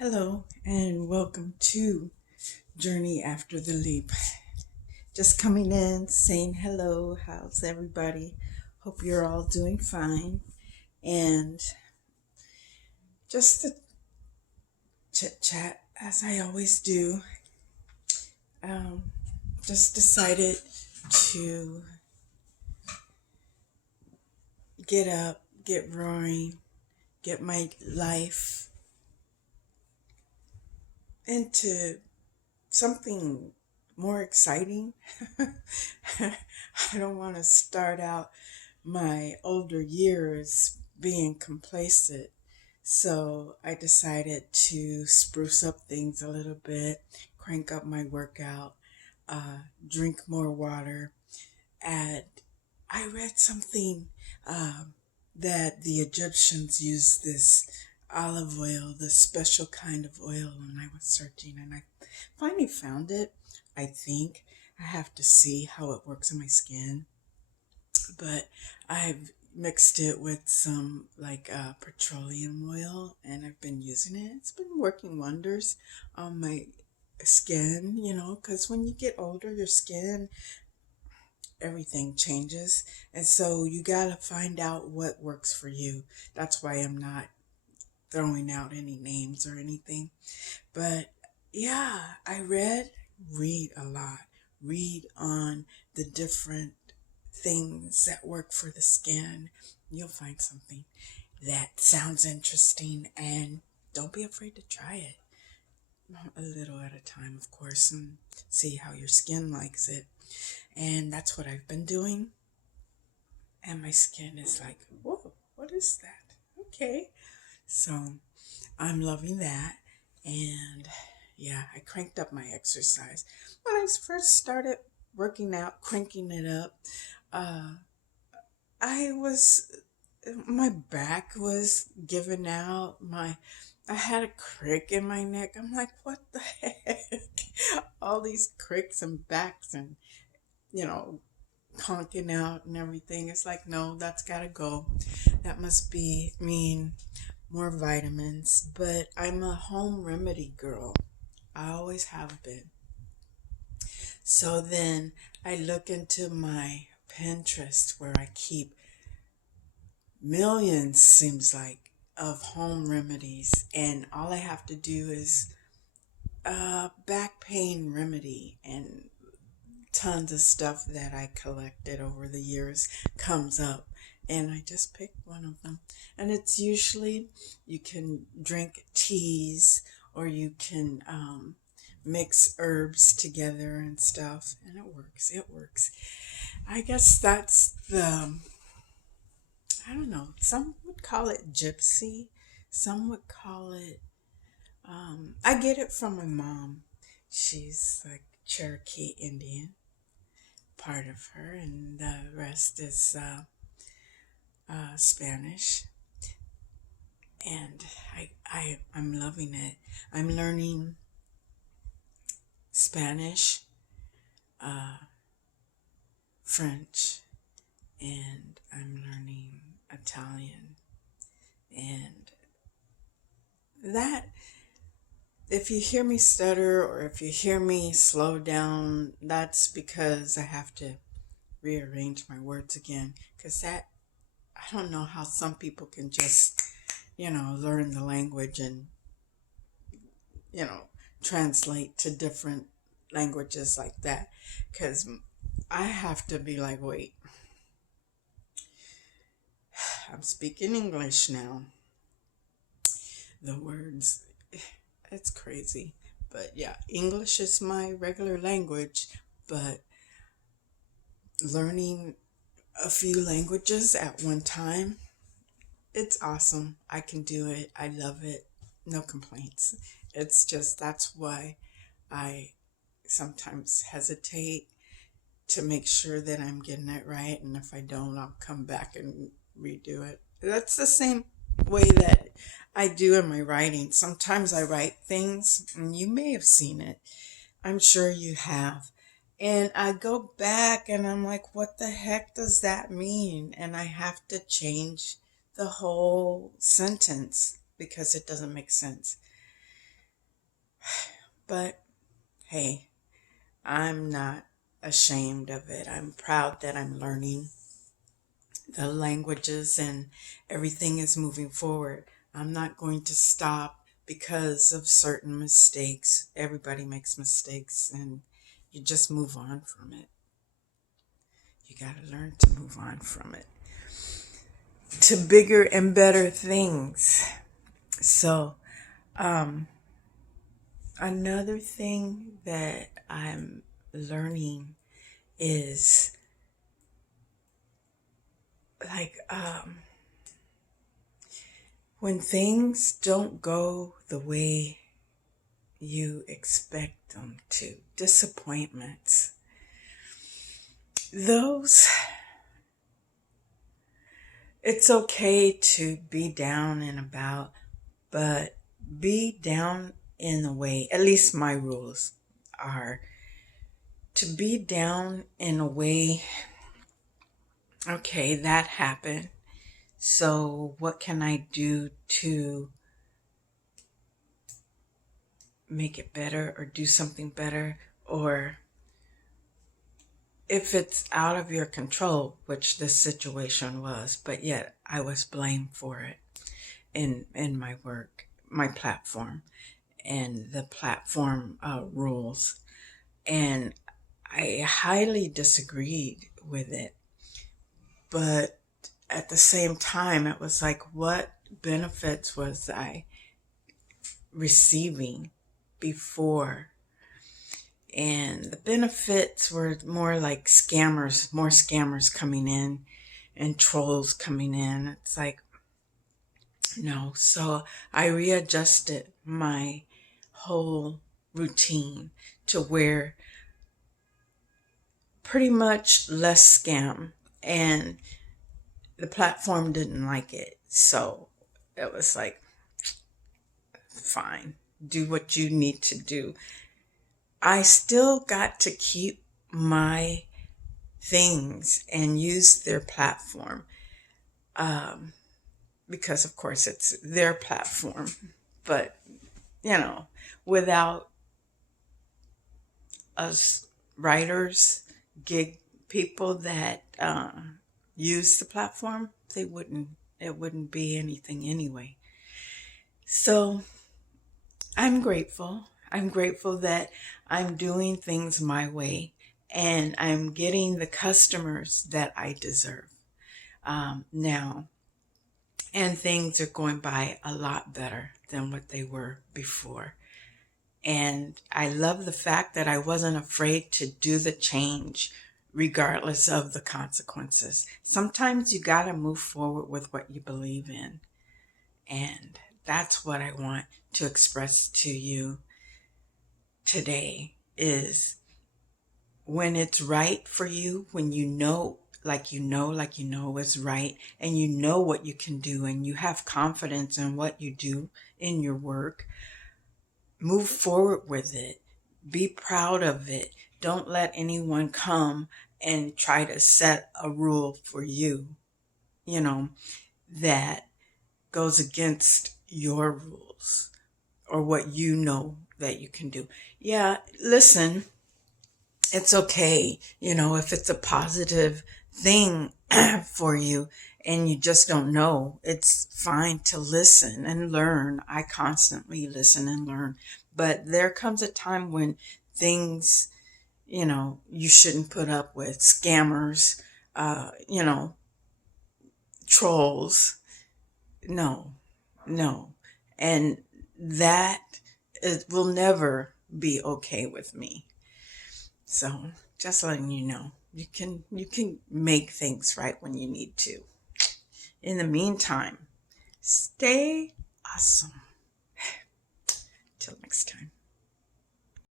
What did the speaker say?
Hello and welcome to Journey After the Leap. Just coming in, saying hello. How's everybody? Hope you're all doing fine. And just to chit chat as I always do, um, just decided to get up, get roaring, get my life into something more exciting. I don't want to start out my older years being complacent. So I decided to spruce up things a little bit, crank up my workout, drink more water. And I read something that the Egyptians used this olive oil, this special kind of oil, and I was searching and I finally found it. I think I have to see how it works on my skin, but I've mixed it with some petroleum oil and I've been using it. It's been working wonders on my skin, because when you get older, your skin, everything changes. And so you got to find out what works for you. That's why I'm not throwing out any names or anything. But yeah, read a lot, read on the different things that work for the skin. You'll find something that sounds interesting, and don't be afraid to try it. A little at a time, of course, and see how your skin likes it. And that's what I've been doing. And my skin is like, whoa, what is that? Okay. So I'm loving that. And yeah, I cranked up my exercise. When I first started working out, cranking it up, uh, I was, my back was giving out. I had a crick in my neck. I'm like, what the heck? All these cricks and backs and, you know, conking out and everything. It's like, no, that's gotta go. That must mean more vitamins. But I'm a home remedy girl. I always have been. So then I look into my Pinterest where I keep millions, seems like, of home remedies, and all I have to do is back pain remedy, and tons of stuff that I collected over the years comes up, and I just picked one of them. And it's usually you can drink teas or you can mix herbs together and stuff, and it works. It works. I guess that's I don't know, some would call it gypsy, some would call it, I get it from my mom. She's like Cherokee Indian, part of her, and the rest is Spanish. And I'm loving it. I'm learning Spanish, uh, French, and I'm learning Italian. And that, if you hear me stutter or if you hear me slow down, that's because I have to rearrange my words again. Because I don't know how some people can just, learn the language and, you know, translate to different languages like that. Because I have to be like, wait, I'm speaking English now. The words, it's crazy. But yeah, English is my regular language, but learning a few languages at one time, it's awesome. I can do it. I love it. No complaints. It's just that's why I sometimes hesitate to make sure that I'm getting it right. And if I don't, I'll come back and redo it. That's the same way that I do in my writing. Sometimes I write things, and you may have seen it. I'm sure you have. And I go back and I'm like, what the heck does that mean? And I have to change the whole sentence because it doesn't make sense. But hey, I'm not ashamed of it. I'm proud that I'm learning the languages and everything is moving forward. I'm not going to stop because of certain mistakes. Everybody makes mistakes and you just move on from it. You got to learn to move on from it to bigger and better things. So, another thing that I'm learning is like when things don't go the way you expect them to, disappointments, those, it's okay to be down and about, but be down in a way, at least my rules are to be down in a way, okay, that happened. So what can I do to make it better or do something better? Or if it's out of your control, which this situation was, but yet I was blamed for it in my work, my platform, and the platform rules. And I highly disagreed with it. But at the same time, it was like, what benefits was I receiving before? And the benefits were more like scammers, more scammers coming in and trolls coming in. It's like, no. So I readjusted my whole routine to where pretty much less scam, and the platform didn't like it. So it was like, fine, do what you need to do. I still got to keep my things and use their platform because, of course, it's their platform. But, without us writers, gig people that use the platform, it wouldn't be anything anyway. So I'm grateful. I'm grateful that I'm doing things my way and I'm getting the customers that I deserve now. And things are going by a lot better than what they were before. And I love the fact that I wasn't afraid to do the change regardless of the consequences. Sometimes you got to move forward with what you believe in. And that's what I want to express to you today is when it's right for you, when you know it's right, and you know what you can do, and you have confidence in what you do in your work, move forward with it. Be proud of it. Don't let anyone come and try to set a rule for you, that goes against your rules or what you know that you can do. Yeah, listen, it's okay, if it's a positive thing for you and you just don't know, it's fine to listen and learn. I constantly listen and learn. But there comes a time when things, you shouldn't put up with scammers, trolls. No, no. And that will never be okay with me. So just letting you know, you can make things right when you need to. In the meantime, stay awesome. Till next time.